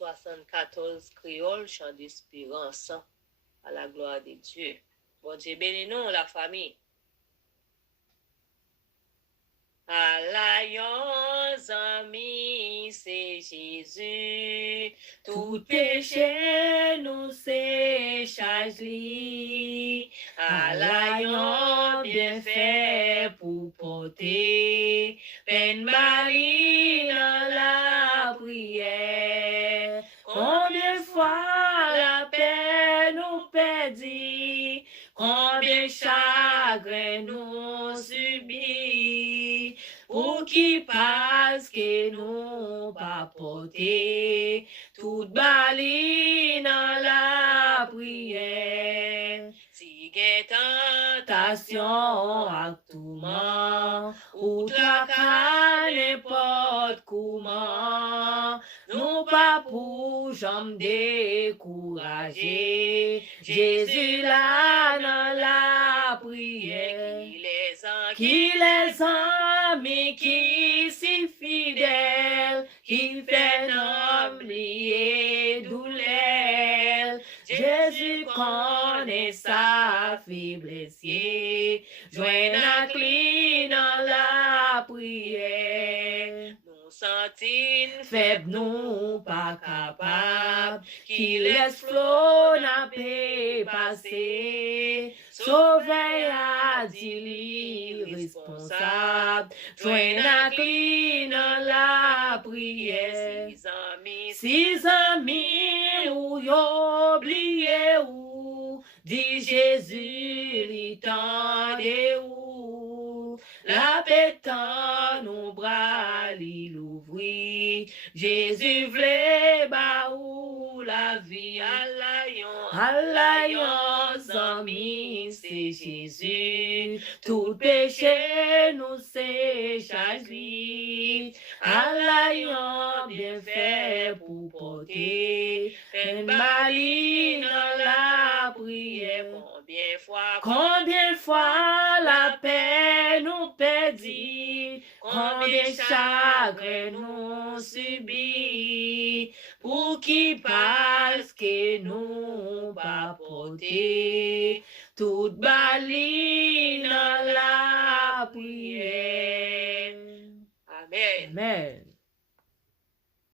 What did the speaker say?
74 créole, chant d'espérance, à la gloire de Dieu. Bon Dieu, bénis-nous la famille. Alliance amis, c'est Jésus. Tout péché nous s'écharge lui. Alliance bien fait pour porter. Peine Marie dans la prière. Combien de fois la paix nous perdit. Combien de chagrin nous subit. Pour qui passe que nous pas porter, toute baline dans la prière. Si tentation actuellement, ou tracas n'importe comment, nous pas pour jamais décourager. Jésus là dans la prière, qui les amis qui si fidèles, qui fait oublier douleur. Jésus connaît sa faiblesse, joint à clé dans la prière. Nous sentons faibles, nous pas capables, qui laisse flot n'a pas passer. Sauver à dit responsable, joint à clé dans la prière. Six amis ou oublié ou, dit Jésus, l'étendez ou. La pétan nous bras l'ouvrir, Jésus vle ba ou la vie. Alliance amis, c'est Jésus, tout péché nous s'écharge lui. Alliance bien fait pour porter, peine maline dans la prière. Combien de fois la paix nous perdit, combien de chagrin nous subit, pour qui passe que nous pas porter, toute baline dans la prière. Amen. Amen.